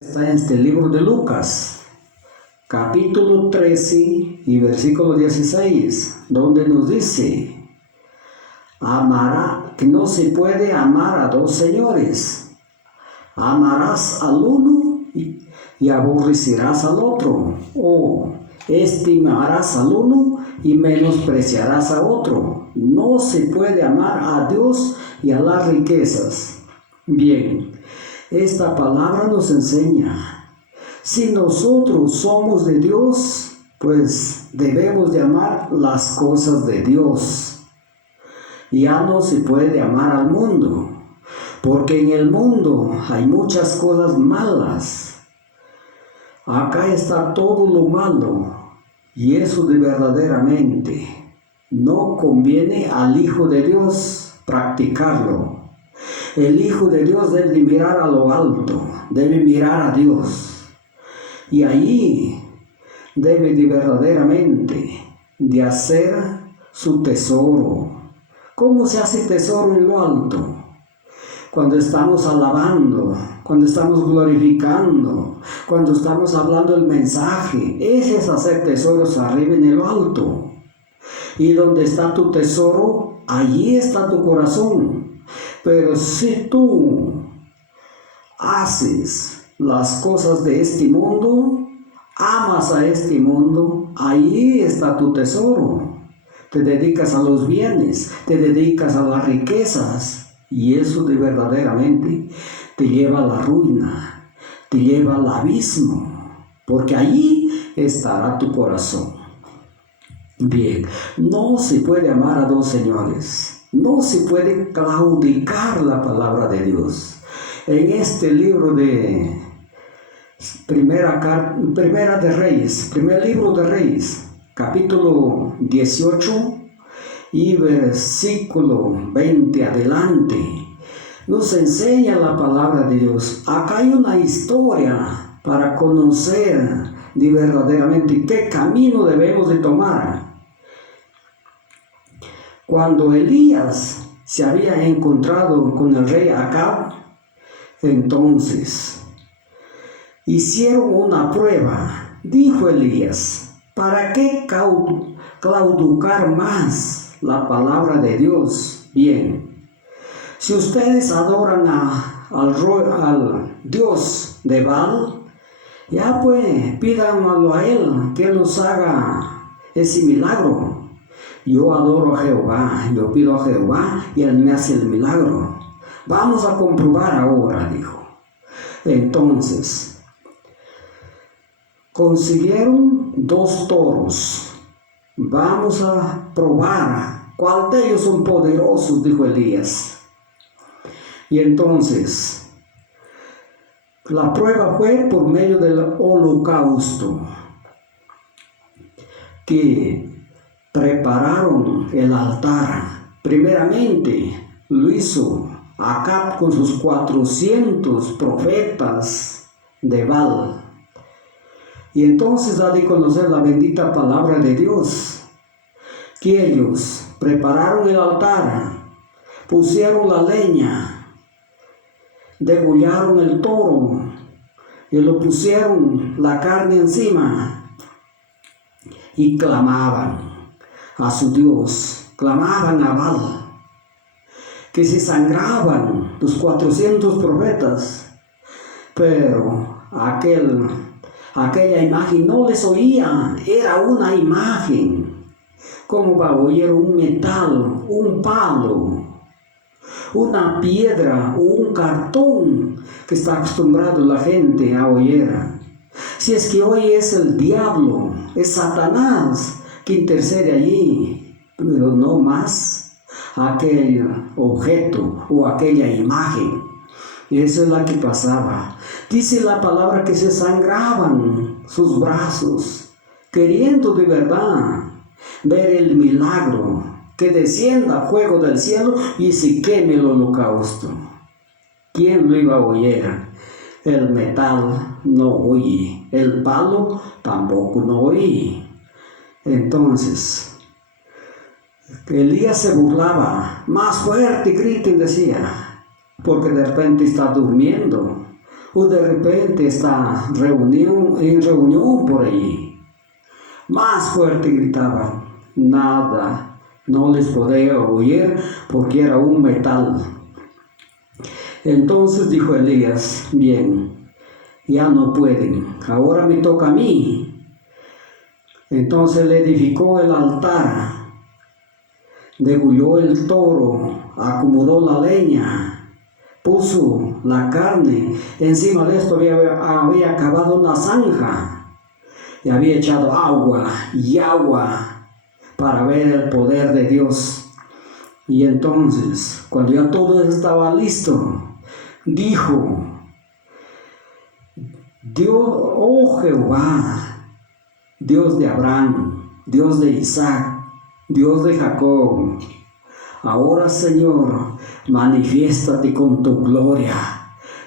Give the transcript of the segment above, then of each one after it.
Está en este libro de Lucas, capítulo 13 y versículo 16, donde nos dice, que no se puede amar a dos señores. Amarás al uno y aborrecerás al otro, o estimarás al uno y menospreciarás a otro. No se puede amar a Dios y a las riquezas. Bien, esta palabra nos enseña, si nosotros somos de Dios, pues debemos de amar las cosas de Dios. Ya no se puede amar al mundo, porque en el mundo hay muchas cosas malas. Acá está todo lo malo, y eso de verdaderamente no conviene al Hijo de Dios practicarlo. El Hijo de Dios debe mirar a lo alto, debe mirar a Dios. Y allí debe de verdaderamente de hacer su tesoro. ¿Cómo se hace tesoro en lo alto? Cuando estamos alabando, cuando estamos glorificando, cuando estamos hablando el mensaje. Ese es hacer tesoros arriba en el alto. Y donde está tu tesoro, allí está tu corazón. Pero si tú haces las cosas de este mundo, amas a este mundo, ahí está tu tesoro. Te dedicas a los bienes, te dedicas a las riquezas, y eso de verdaderamente te lleva a la ruina, te lleva al abismo, porque allí estará tu corazón. Bien, no se puede amar a dos señores. No se puede claudicar la palabra de Dios. En este libro de Primera de Reyes, primer libro de Reyes, capítulo 18 y versículo 20 adelante, nos enseña la palabra de Dios. Acá hay una historia para conocer de verdaderamente qué camino debemos de tomar. Cuando Elías se había encontrado con el rey Acab, entonces hicieron una prueba. Dijo Elías, ¿para qué claudicar más la palabra de Dios? Bien, si ustedes adoran al Dios de Baal, ya pues pídanlo a él que los haga ese milagro. Yo adoro a Jehová, yo pido a Jehová y él me hace el milagro. Vamos a comprobar ahora, dijo. Entonces, consiguieron 2 toros. Vamos a probar cuál de ellos son poderosos, dijo Elías. Y entonces, la prueba fue por medio del holocausto, que prepararon el altar. Primeramente lo hizo Acab con sus 400 profetas de Baal. Y entonces da de conocer la bendita palabra de Dios, que ellos prepararon el altar, pusieron la leña, degollaron el toro y lo pusieron la carne encima y clamaban a su Dios, clamaban a Baal, que se sangraban los 400 profetas, pero aquella imagen no les oía. Era una imagen. ¿Cómo va a oír un metal, un palo, una piedra o un cartón que está acostumbrado la gente a oír? Si es que hoy es el diablo, es Satanás que intercede allí, pero no más aquel objeto o aquella imagen. Esa es la que pasaba. Dice la palabra que se sangraban sus brazos, queriendo de verdad ver el milagro, que descienda fuego del cielo y se queme el holocausto. ¿Quién lo iba a oír? El metal no oye, el palo tampoco no oye. Entonces, Elías se burlaba, más fuerte griten, decía, porque de repente está durmiendo, o de repente está en reunión por allí. Más fuerte gritaban, nada, no les podía oír porque era un metal. Entonces dijo Elías, bien, ya no pueden, ahora me toca a mí. Entonces le edificó el altar, degolló el toro, acomodó la leña, puso la carne, encima de esto había cavado una zanja y había echado agua para ver el poder de Dios. Y entonces, cuando ya todo estaba listo, dijo, Dios, oh Jehová, Dios de Abraham, Dios de Isaac, Dios de Jacob, ahora Señor, manifiéstate con tu gloria,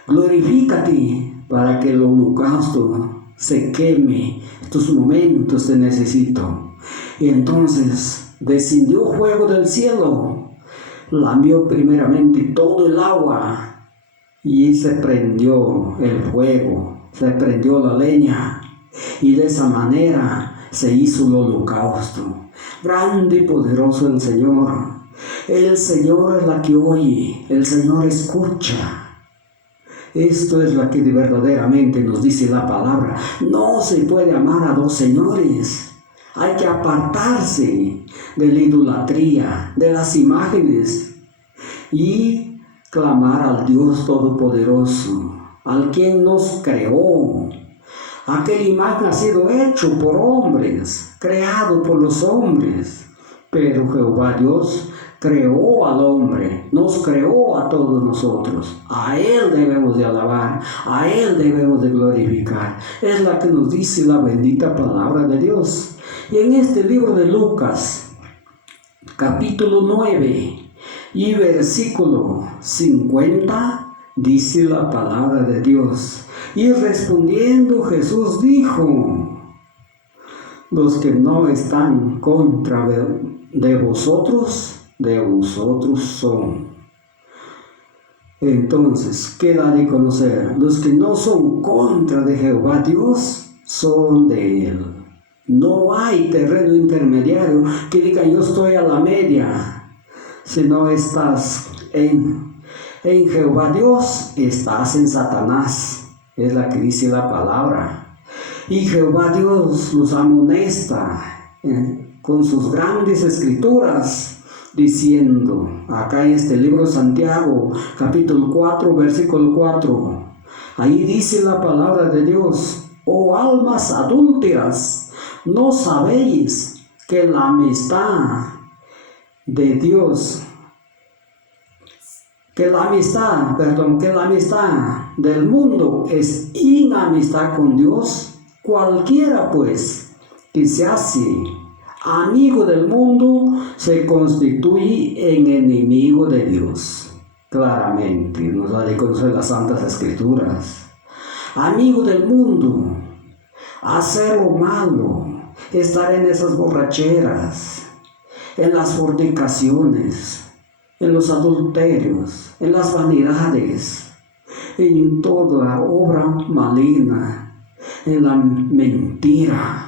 glorifícate para que el holocausto se queme, estos momentos te necesito. Y entonces descendió fuego del cielo, lamió primeramente todo el agua y se prendió el fuego, se prendió la leña y de esa manera se hizo el holocausto. Grande y poderoso el Señor. El Señor es la que oye, el Señor escucha. Esto es lo que verdaderamente nos dice la palabra. No se puede amar a dos señores. Hay que apartarse de la idolatría, de las imágenes y clamar al Dios Todopoderoso, al quien nos creó. Aquella imagen ha sido hecho por hombres, creado por los hombres, pero Jehová Dios creó al hombre, nos creó a todos nosotros. A Él debemos de alabar, a Él debemos de glorificar. Es la que nos dice la bendita palabra de Dios. Y en este libro de Lucas, capítulo 9 y versículo 50, dice la palabra de Dios. Y respondiendo Jesús dijo, los que no están contra de vosotros son. Entonces, queda de conocer, los que no son contra de Jehová Dios, son de Él. No hay terreno intermediario que diga yo estoy a la media. Si no estás en Jehová Dios, estás en Satanás. Es la que dice la palabra. Y Jehová Dios los amonesta con sus grandes escrituras, diciendo, acá en este libro de Santiago, capítulo 4, versículo 4, ahí dice la palabra de Dios, oh almas adúlteras, ¿no sabéis que la amistad de Dios, que la amistad del mundo es inamistad con Dios? Cualquiera pues que se hace amigo del mundo se constituye en enemigo de Dios. Claramente nos da de conocer las Santas Escrituras. Amigo del mundo, hacer lo malo, estar en esas borracheras, en las fornicaciones, en los adulterios, en las vanidades, en toda obra maligna, en la mentira.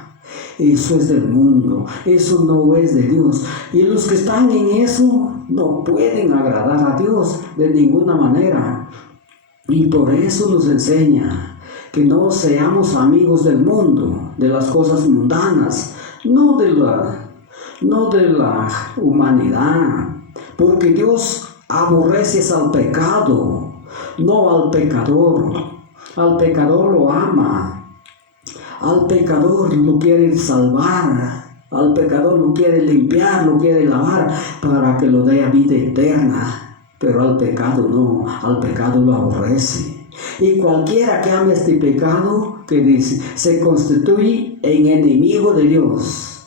Eso es del mundo, eso no es de Dios. Y los que están en eso no pueden agradar a Dios de ninguna manera. Y por eso nos enseña que no seamos amigos del mundo, de las cosas mundanas, no de la humanidad. Porque Dios aborrece al pecado, no al pecador. Al pecador lo ama. Al pecador lo quiere salvar, al pecador lo quiere limpiar, lo quiere lavar para que lo dé a vida eterna. Pero al pecado no, al pecado lo aborrece. Y cualquiera que ame este pecado, que dice, se constituye en enemigo de Dios.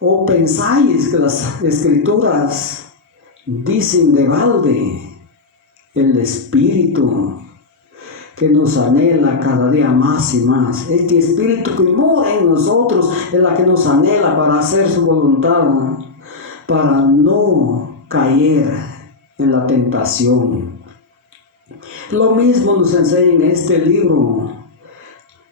¿O pensáis que las Escrituras dicen de balde? El Espíritu que nos anhela cada día más y más. Este Espíritu que mora en nosotros es la que nos anhela para hacer su voluntad, para no caer en la tentación. Lo mismo nos enseña en este libro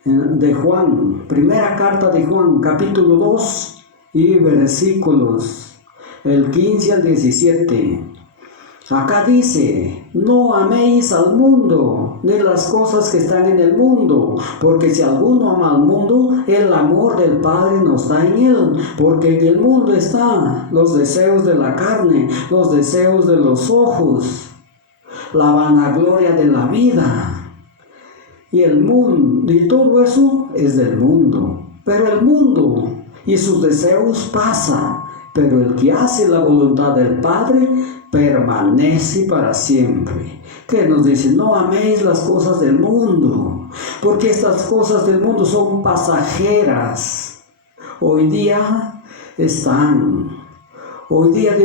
de Juan, primera carta de Juan, capítulo 2 y versículos el 15 al 17. Acá dice: no améis al mundo, ni las cosas que están en el mundo, porque si alguno ama al mundo, el amor del Padre no está en él, porque en el mundo están los deseos de la carne, los deseos de los ojos, la vanagloria de la vida. Y el mundo, y todo eso es del mundo. Pero el mundo y sus deseos pasan, pero el que hace la voluntad del Padre permanece para siempre. Que nos dice: no améis las cosas del mundo, porque estas cosas del mundo son pasajeras. Hoy día de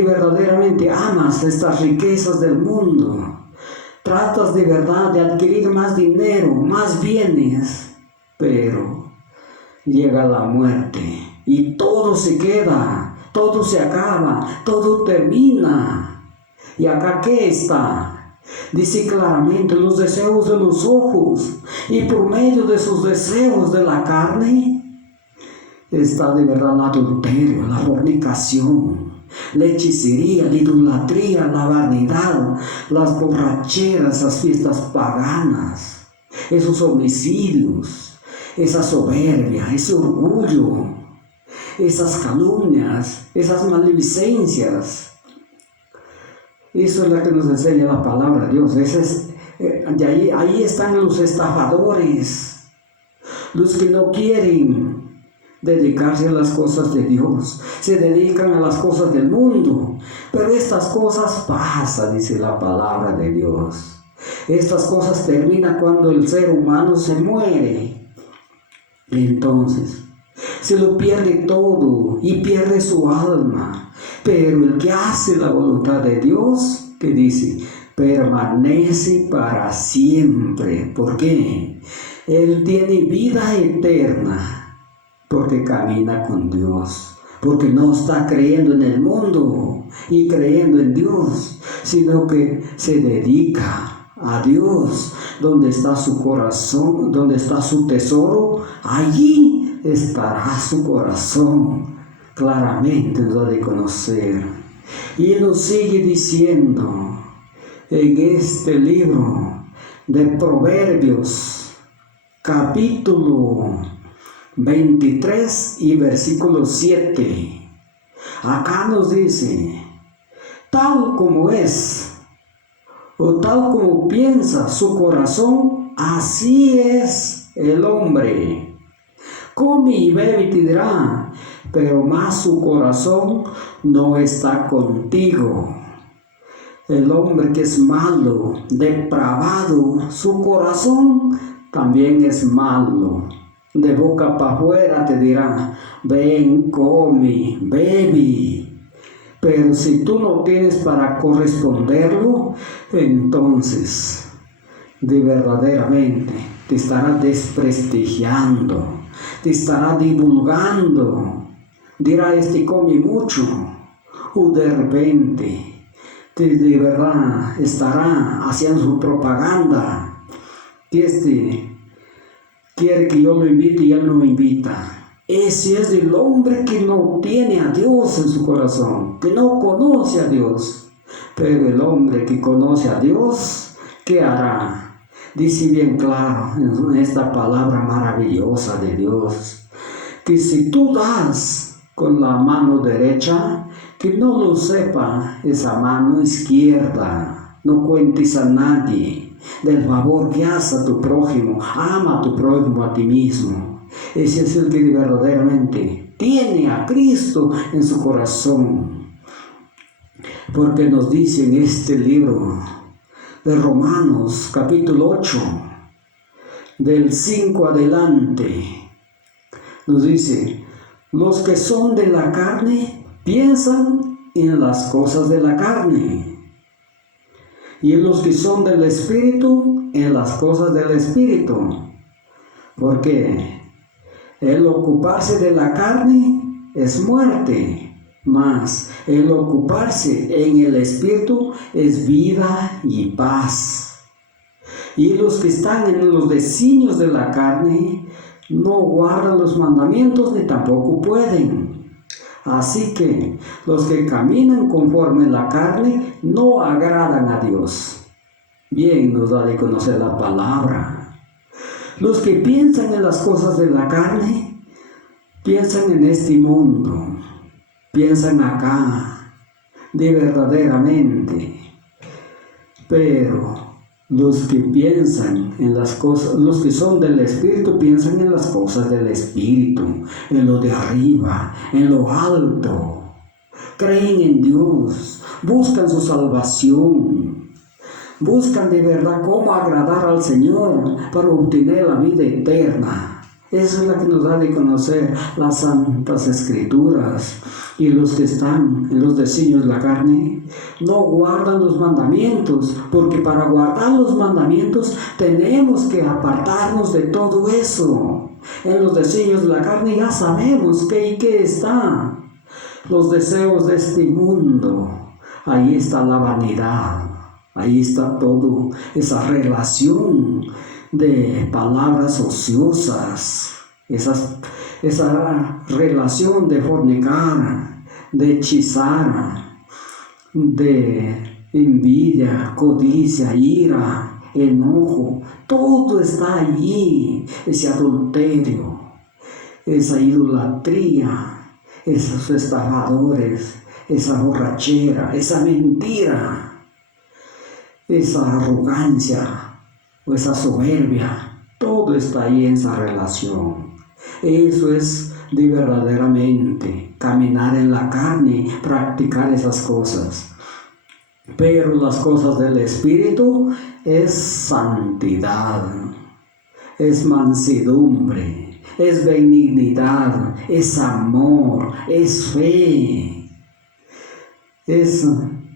verdaderamente amas estas riquezas del mundo. Tratas de verdad de adquirir más dinero, más bienes, pero llega la muerte y todo se queda, todo se acaba, todo termina. ¿Y acá qué está? Dice claramente: los deseos de los ojos, y por medio de sus deseos de la carne está de verdad el adulterio, la fornicación, la hechicería, la idolatría, la vanidad, las borracheras, las fiestas paganas, esos homicidios, esa soberbia, ese orgullo, esas calumnias, esas maledicencias. Eso es lo que nos enseña la palabra de Dios. Ahí están los estafadores, los que no quieren dedicarse a las cosas de Dios, se dedican a las cosas del mundo. Pero estas cosas pasan, dice la palabra de Dios. Estas cosas terminan cuando el ser humano se muere. Entonces se lo pierde todo y pierde su alma. Pero el que hace la voluntad de Dios, que dice, permanece para siempre. ¿Por qué? Él tiene vida eterna, porque camina con Dios, porque no está creyendo en el mundo y creyendo en Dios, sino que se dedica a Dios. Donde está su corazón, donde está su tesoro, allí estará su corazón. Claramente nos ha de conocer. Y nos sigue diciendo en este libro de Proverbios, capítulo 23 y versículo 7. Acá nos dice: tal como es, o tal como piensa su corazón, así es el hombre. Come y bebe y te dirá, pero más su corazón no está contigo. El hombre que es malo, depravado, su corazón también es malo. De boca para afuera te dirá: ven, come, bebe. Pero si tú no tienes para corresponderlo, entonces verdaderamente te estará desprestigiando, te estará divulgando. Dirá: este come mucho. O de repente de verdad estará haciendo su propaganda, que este quiere que yo lo invite y él no me invita. Ese es el hombre que no tiene a Dios en su corazón, que no conoce a Dios. Pero el hombre que conoce a Dios, ¿qué hará? Dice bien claro en esta palabra maravillosa de Dios, que si tú das con la mano derecha, que no lo sepa esa mano izquierda. No cuentes a nadie del favor que haces a tu prójimo. Ama a tu prójimo a ti mismo. Ese es el que verdaderamente tiene a Cristo en su corazón. Porque nos dice en este libro de Romanos, capítulo 8, del 5 adelante, nos dice: los que son de la carne piensan en las cosas de la carne, y los que son del Espíritu en las cosas del Espíritu. Porque el ocuparse de la carne es muerte, mas el ocuparse en el Espíritu es vida y paz. Y los que están en los designios de la carne no guardan los mandamientos ni tampoco pueden. Así que los que caminan conforme la carne no agradan a Dios. Bien nos da de conocer la palabra. Los que piensan en las cosas de la carne, piensan en este mundo, piensan acá, de verdaderamente. Pero los que piensan en las cosas, los que son del Espíritu, piensan en las cosas del Espíritu, en lo de arriba, en lo alto. Creen en Dios, buscan su salvación, buscan de verdad cómo agradar al Señor para obtener la vida eterna. Esa es la que nos da de conocer las Santas Escrituras. Y los que están en los designios de la carne no guardan los mandamientos, porque para guardar los mandamientos tenemos que apartarnos de todo eso. En los designios de la carne ya sabemos qué está. Los deseos de este mundo, ahí está la vanidad, ahí está todo, esa relación de palabras ociosas, esa relación de fornicar, de hechizar, de envidia, codicia, ira, enojo, todo está allí, ese adulterio, esa idolatría, esos estafadores, esa borrachera, esa mentira, esa arrogancia o esa soberbia, todo está ahí en esa relación. Eso es de verdaderamente caminar en la carne, practicar esas cosas. Pero las cosas del Espíritu es santidad, es mansedumbre, es benignidad, es amor, es fe. Es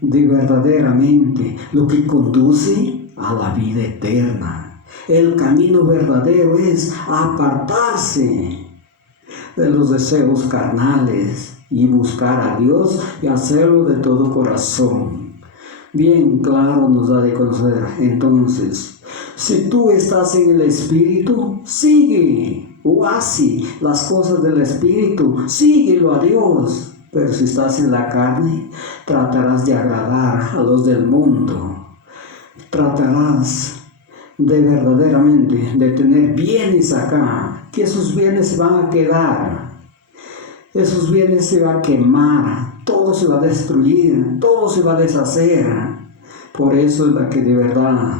de verdaderamente lo que conduce a la vida eterna. El camino verdadero es apartarse de los deseos carnales y buscar a Dios y hacerlo de todo corazón. Bien claro nos da de conocer. Entonces, si tú estás en el Espíritu, sigue o hace las cosas del Espíritu, síguelo a Dios. Pero si estás en la carne, tratarás de agradar a los del mundo. Tratarás de verdaderamente de tener bienes acá, que esos bienes se van a quedar, esos bienes se van a quemar, todo se va a destruir, todo se va a deshacer. Por eso es la que de verdad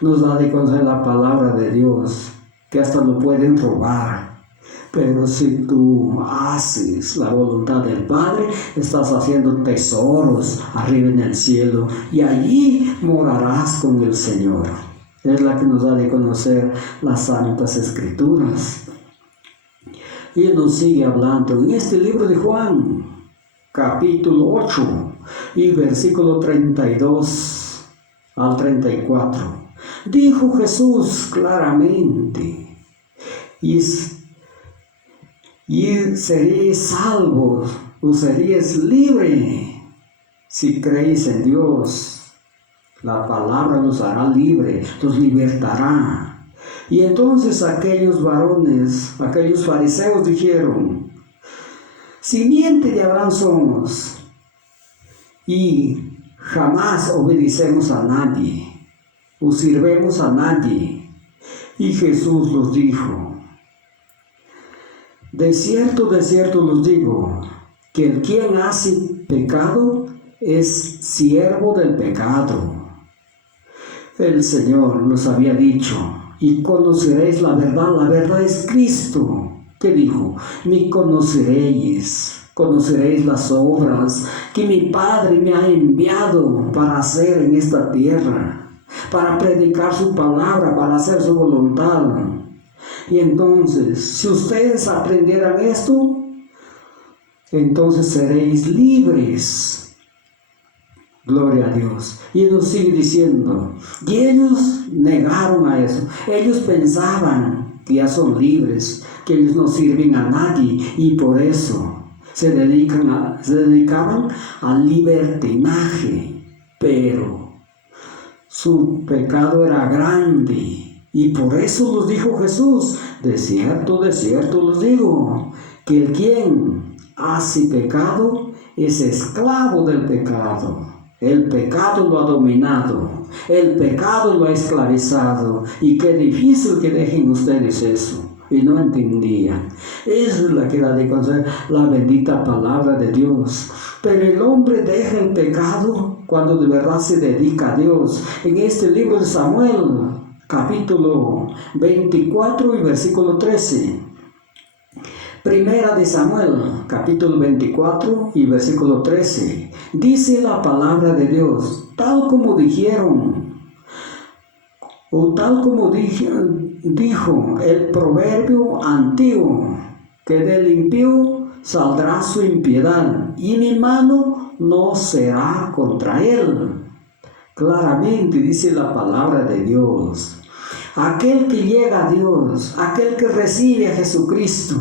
nos da de conocer la palabra de Dios, que hasta lo pueden robar. Pero si tú haces la voluntad del Padre, estás haciendo tesoros arriba en el cielo y allí morarás con el Señor. Es la que nos da de conocer las Santas Escrituras. Y nos sigue hablando en este libro de Juan, capítulo 8 y versículo 32 al 34. Dijo Jesús claramente, y seréis salvos, o seréis libres si creéis en Dios. La palabra los hará libres, los libertará. Y entonces aquellos varones, aquellos fariseos dijeron, simiente de Abraham somos, y jamás obedecemos a nadie, o sirvemos a nadie. Y Jesús los dijo, de cierto los digo, que el quien hace pecado es siervo del pecado. El Señor nos había dicho, y conoceréis la verdad es Cristo. ¿Qué dijo? Me conoceréis las obras que mi Padre me ha enviado para hacer en esta tierra, para predicar su palabra, para hacer su voluntad. Y entonces, si ustedes aprendieran esto, entonces seréis libres. Gloria a Dios. Y nos sigue diciendo, y ellos negaron a eso. Ellos pensaban que ya son libres, que ellos no sirven a nadie, y por eso se dedicaban al libertinaje. Pero su pecado era grande. Y por eso los dijo Jesús, de cierto los digo, que el quien hace pecado es esclavo del pecado. El pecado lo ha dominado, el pecado lo ha esclavizado. Y qué difícil que dejen ustedes eso. Y no entendían. Esa es la que da de conocer la bendita palabra de Dios. Pero el hombre deja el pecado cuando de verdad se dedica a Dios. En este libro de Samuel, capítulo 24 y versículo 13. Primera de Samuel, capítulo 24 y versículo 13. Dice la palabra de Dios, tal como dijeron, o tal como dijo el proverbio antiguo, que del impío saldrá su impiedad, y mi mano no será contra él. Claramente dice la palabra de Dios. Aquel que llega a Dios, aquel que recibe a Jesucristo,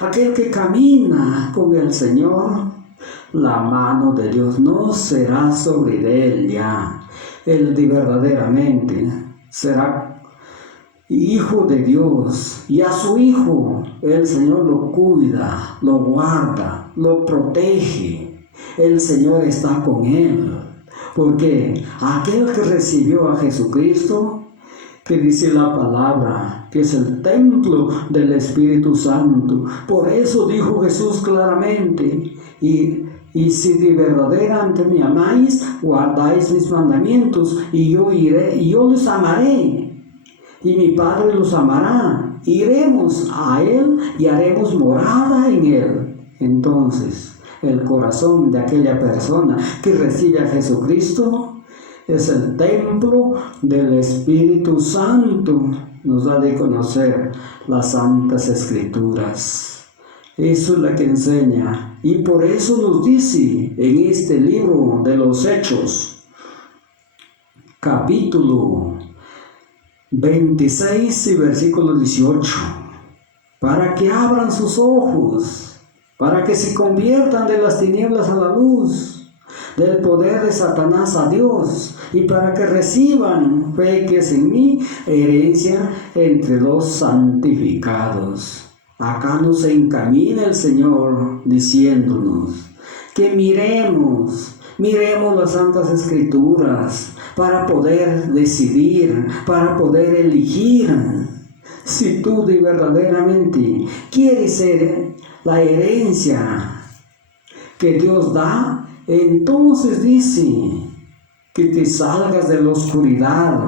aquel que camina con el Señor, la mano de Dios no será sobre él ya. Él verdaderamente será hijo de Dios, y a su hijo el Señor lo cuida, lo guarda, lo protege. El Señor está con él. Porque aquel que recibió a Jesucristo, que dice la palabra, que es el templo del Espíritu Santo. Por eso dijo Jesús claramente, y si de verdaderamente me amáis, guardáis mis mandamientos, y yo iré, y yo los amaré, y mi Padre los amará. Iremos a Él y haremos morada en Él. Entonces, el corazón de aquella persona que recibe a Jesucristo es el templo del Espíritu Santo. Nos da de conocer las Santas Escrituras. Eso es lo que enseña. Y por eso nos dice en este libro de los Hechos, capítulo 26 y versículo 18, para que abran sus ojos, para que se conviertan de las tinieblas a la luz, del poder de Satanás a Dios, y para que reciban fe que es en mí, herencia entre los santificados. Acá nos encamina el Señor diciéndonos que miremos las Santas Escrituras para poder decidir, para poder elegir. Si tú de verdaderamente quieres ser la herencia que Dios da, entonces dice que te salgas de la oscuridad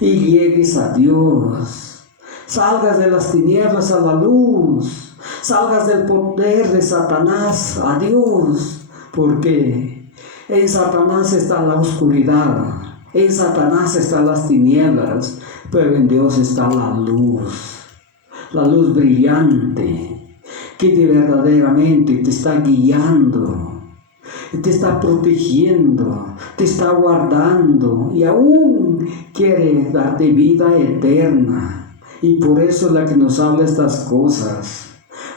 y llegues a Dios, salgas de las tinieblas a la luz, salgas del poder de Satanás a Dios, porque en Satanás está la oscuridad, en Satanás están las tinieblas, pero en Dios está la luz brillante, que verdaderamente te está guiando, te está protegiendo, te está guardando y aún quiere darte vida eterna. Y por eso es la que nos habla estas cosas,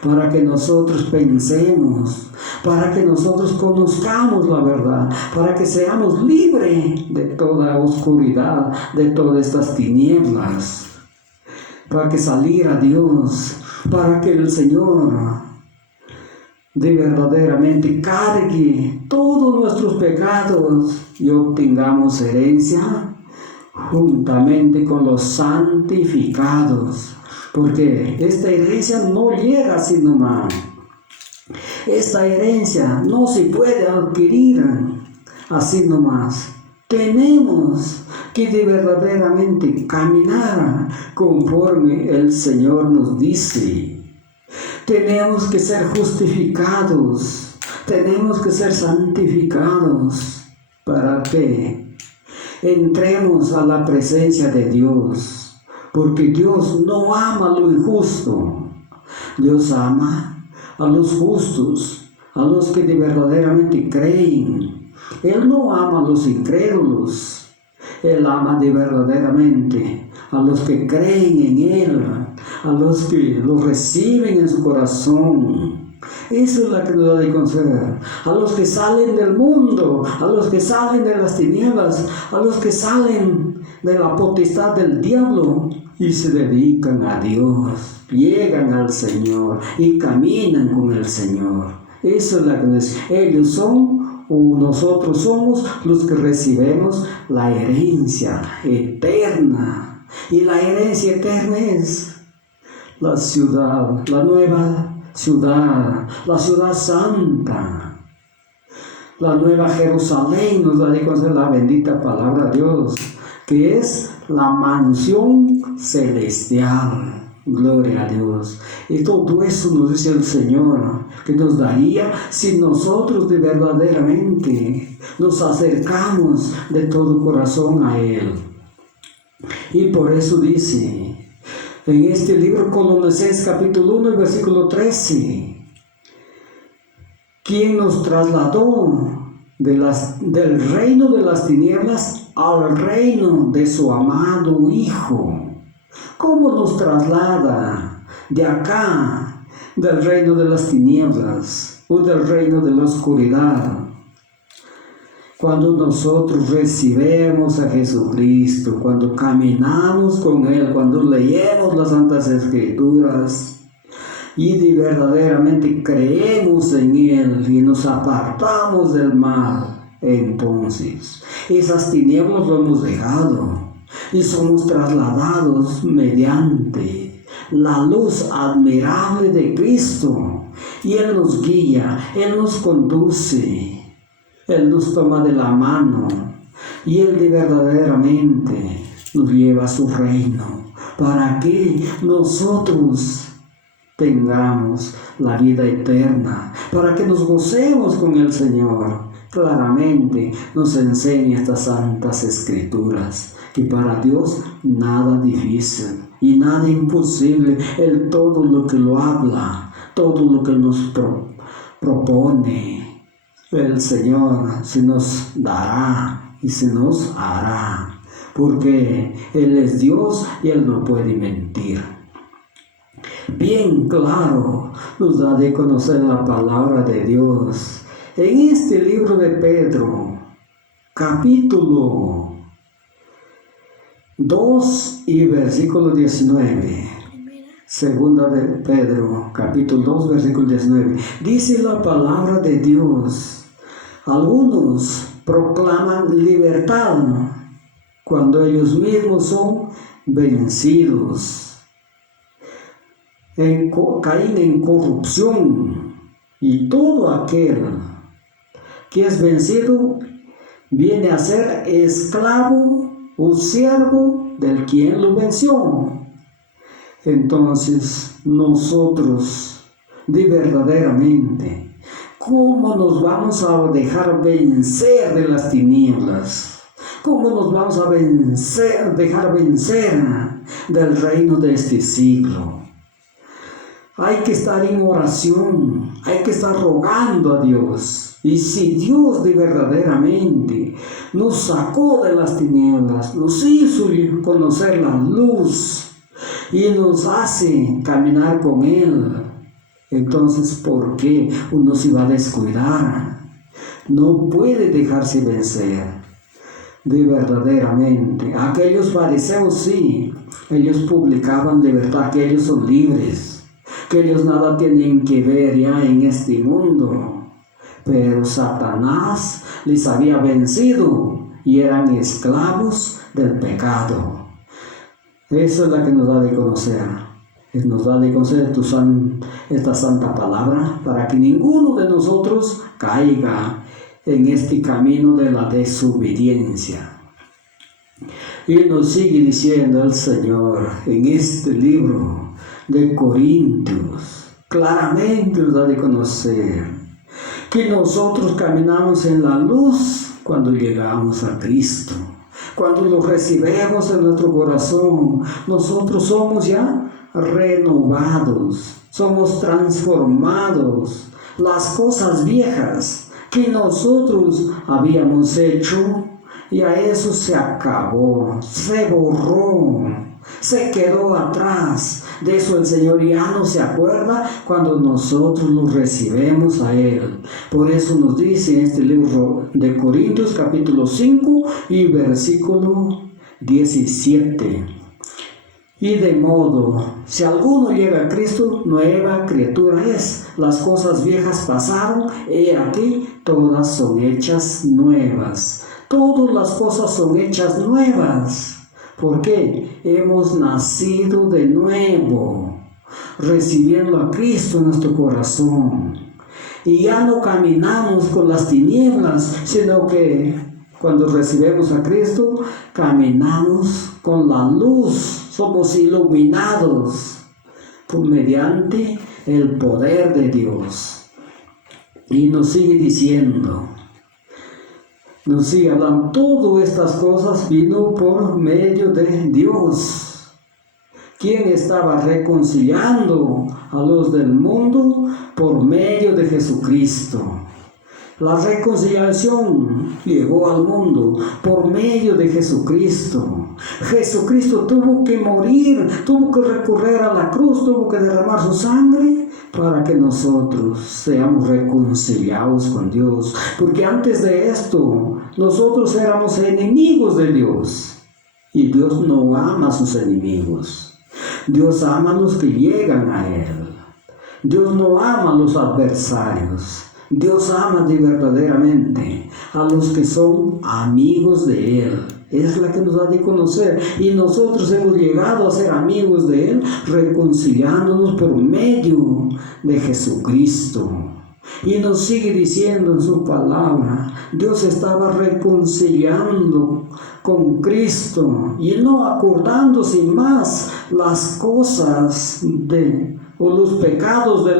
para que nosotros pensemos, para que nosotros conozcamos la verdad, para que seamos libres de toda oscuridad, de todas estas tinieblas, para que salir a Dios, para que el Señor de verdaderamente cargue todos nuestros pecados y obtengamos herencia juntamente con los santificados, porque esta herencia no llega así nomás. Esta herencia no se puede adquirir así nomás. Tenemos que de verdaderamente caminar conforme el Señor nos dice. Tenemos que ser justificados, tenemos que ser santificados para que entremos a la presencia de Dios, porque Dios no ama lo injusto, Dios ama a los justos, a los que de verdaderamente creen. Él no ama a los incrédulos, Él ama de verdaderamente a los que creen en Él, a los que lo reciben en su corazón. Eso es lo que nos da de conocer. A los que salen del mundo, a los que salen de las tinieblas, a los que salen de la potestad del diablo y se dedican a Dios, llegan al Señor y caminan con el Señor. Eso es lo que nos dice. Ellos son, o nosotros somos los que recibimos la herencia eterna. Y la herencia eterna es la ciudad, la nueva ciudad, la ciudad santa, la nueva Jerusalén, nos da de conocer la bendita palabra de Dios, que es la mansión celestial. Gloria a Dios. Y todo eso nos dice el Señor, que nos daría si nosotros de verdaderamente nos acercamos de todo corazón a Él. Y por eso dice en este libro Colosenses capítulo 1 y versículo 13, quien nos trasladó del reino de las tinieblas al reino de su amado Hijo. ¿Cómo nos traslada de acá, del reino de las tinieblas o del reino de la oscuridad? Cuando nosotros recibimos a Jesucristo, cuando caminamos con Él, cuando leemos las Santas Escrituras y de verdaderamente creemos en Él y nos apartamos del mal, entonces esas tinieblas lo hemos dejado y somos trasladados mediante la luz admirable de Cristo, y Él nos guía, Él nos conduce, Él nos toma de la mano y Él de verdaderamente nos lleva a su reino para que nosotros tengamos la vida eterna, para que nos gocemos con el Señor. Claramente nos enseña estas santas escrituras, que para Dios nada difícil y nada imposible. Él todo lo que lo habla, todo lo que nos propone, el Señor se nos dará y se nos hará, porque Él es Dios y Él no puede mentir. Bien claro nos da de conocer la palabra de Dios en este libro de Pedro, capítulo 2 y versículo 19. Segunda de Pedro, capítulo 2, versículo 19. Dice la palabra de Dios: algunos proclaman libertad cuando ellos mismos son vencidos, caen en corrupción, y todo aquel que es vencido viene a ser esclavo o siervo del quien lo venció. Entonces nosotros de verdaderamente, ¿cómo nos vamos a dejar vencer de las tinieblas? ¿Cómo nos vamos a dejar vencer del reino de este siglo? Hay que estar en oración, hay que estar rogando a Dios. Y si Dios de verdaderamente nos sacó de las tinieblas, nos hizo conocer la luz y nos hace caminar con Él, entonces ¿por qué uno se va a descuidar? No puede dejarse vencer. De verdaderamente, aquellos fariseos sí, ellos publicaban de verdad que ellos son libres, que ellos nada tienen que ver ya en este mundo, pero Satanás les había vencido y eran esclavos del pecado. Eso es lo que nos da de conocer. Nos da de conocer esta santa palabra para que ninguno de nosotros caiga en este camino de la desobediencia. Y nos sigue diciendo el Señor en este libro de Corintios, claramente nos da de conocer que nosotros caminamos en la luz cuando llegamos a Cristo. Cuando lo recibimos en nuestro corazón, nosotros somos ya renovados, somos transformados. Las cosas viejas que nosotros habíamos hecho, ya eso se acabó, se borró. se quedó atrás. De eso el Señor ya no se acuerda cuando nosotros lo recibimos a Él. Por eso nos dice en este libro de Corintios capítulo 5 y versículo 17. Y de modo, si alguno llega a Cristo, nueva criatura es. Las cosas viejas pasaron, he aquí, todas son hechas nuevas. Todas las cosas son hechas nuevas. ¿Por qué? Hemos nacido de nuevo, recibiendo a Cristo en nuestro corazón. Y ya no caminamos con las tinieblas, sino que cuando recibimos a Cristo, caminamos con la luz. Somos iluminados mediante el poder de Dios. Y nos sigue diciendo, nos sigue hablando, todas estas cosas vino por medio de Dios, quien estaba reconciliando a los del mundo por medio de Jesucristo. La reconciliación llegó al mundo por medio de Jesucristo. Jesucristo tuvo que morir, tuvo que recurrir a la cruz, tuvo que derramar su sangre para que nosotros seamos reconciliados con Dios. Porque antes de esto, nosotros éramos enemigos de Dios. Y Dios no ama a sus enemigos. Dios ama a los que llegan a Él. Dios no ama a los adversarios. Dios ama verdaderamente a los que son amigos de Él. Es la que nos da de conocer. Y nosotros hemos llegado a ser amigos de Él, reconciliándonos por medio de Jesucristo. Y nos sigue diciendo en su palabra, Dios estaba reconciliando con Cristo y no acordándose más las cosas o los pecados de